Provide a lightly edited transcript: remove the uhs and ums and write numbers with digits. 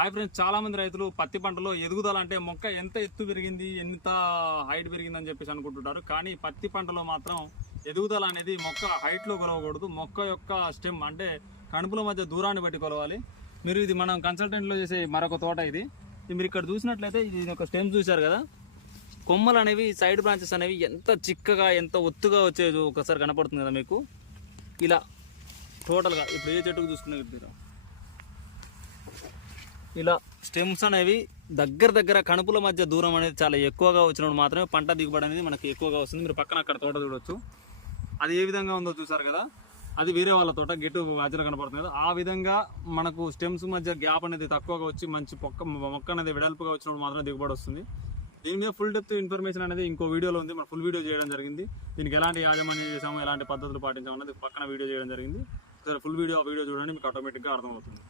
Hi friends, చాలా మంది రైతులు పత్తి పంటలో ఎదుగుదల అంటే మొక్క ఎంత ఎత్తు పెరిగింది, ఎంత హైట్ పెరిగిందని చెప్పేసి అనుకుంటుంటారు. కానీ పత్తి పంటలో మాత్రం ఎదుగుదల అనేది మొక్క హైట్లో కొలవకూడదు. మొక్క యొక్క స్టెమ్ అంటే కణుపుల మధ్య దూరాన్ని బట్టి కొలవాలి. మీరు ఇది మనం కన్సల్టెంట్లో చేసే మరొక తోట. ఇది మీరు ఇక్కడ చూసినట్లయితే ఇది ఒక స్టెమ్ చూశారు కదా, కొమ్మలు అనేవి సైడ్ బ్రాంచెస్ అనేవి ఎంత చిక్కగా ఎంత ఒత్తుగా వచ్చేది ఒకసారి కనపడుతుంది కదా మీకు. ఇలా టోటల్గా ఇప్పుడు ఏ చెట్టుకు చూసుకున్న ఇలా స్టెమ్స్ అనేవి దగ్గర కణుపుల మధ్య దూరం అనేది చాలా ఎక్కువగా వచ్చినప్పుడు మాత్రమే పంట దిగుబడి అనేది మనకి ఎక్కువగా వస్తుంది. మీరు పక్కన అక్కడ తోట చూడవచ్చు, అది ఏ విధంగా ఉందో చూసారు కదా. అది వేరే వాళ్ళ తోట, గెట్టు మధ్యలో కనపడుతుంది కదా. ఆ విధంగా మనకు స్టెమ్స్ మధ్య గ్యాప్ అనేది తక్కువగా వచ్చి మంచి మొక్క అనేది వెడల్పుగా వచ్చినప్పుడు మాత్రమే దిగుబడి వస్తుంది. దీని మీద ఫుల్ డెప్త్ ఇన్ఫర్మేషన్ అనేది ఇంకో వీడియోలో ఉంది. మనం ఫుల్ వీడియో చేయడం జరిగింది. దీనికి ఎలాంటి యాజమాన్యం చేసాము, ఎలాంటి పద్ధతులు పాటించాము అనేది పక్కన వీడియో చేయడం జరిగింది. ఫుల్ వీడియో చూడండి, మీకు ఆటోమేటిక్గా అర్థమవుతుంది.